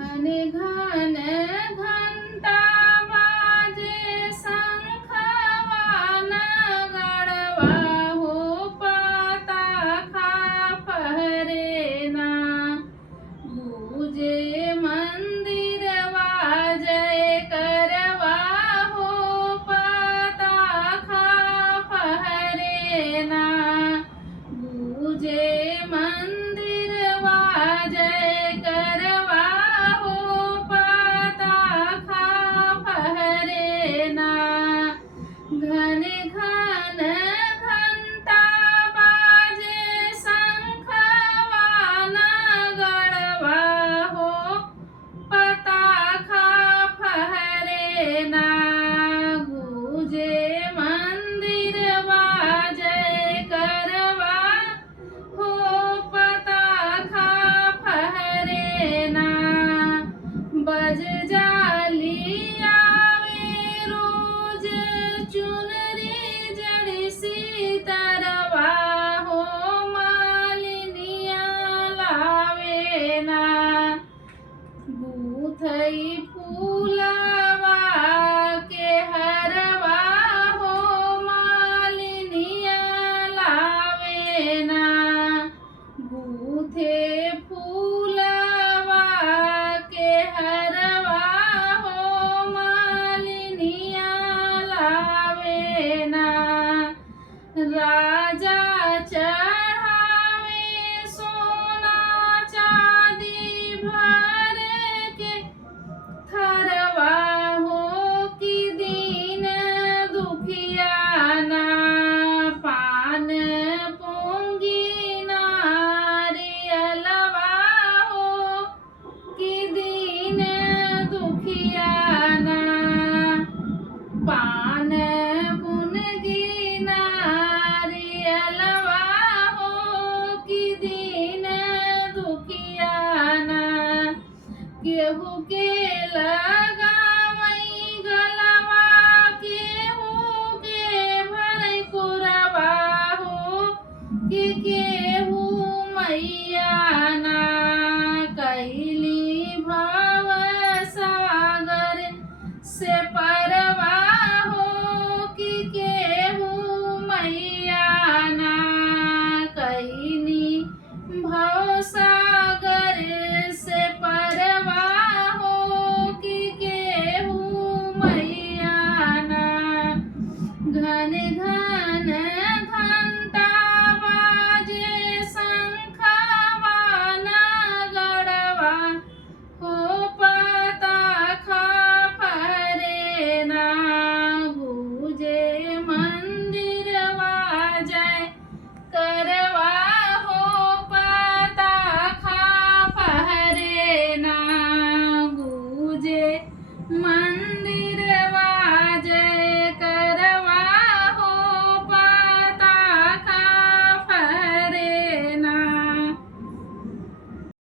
घन घन घंटा बाजे शंखवा नगरवा हो पताका फहरे ना गूंजे मंदिरवा जय करवा हो पताका फहरे ना गूंजे मंदिरवा जय करवा हो पताका फहरे ना घन घन घंटा बाजे शंखवा नगरवा हो पताका फहरे ना गूंजे मंदिरवा जय करवा हो पताका फहरे ना बज जाली आवे रोज चुनरी जड़ी सी तरवा हो मालिनिया लावे ना बूथई फूला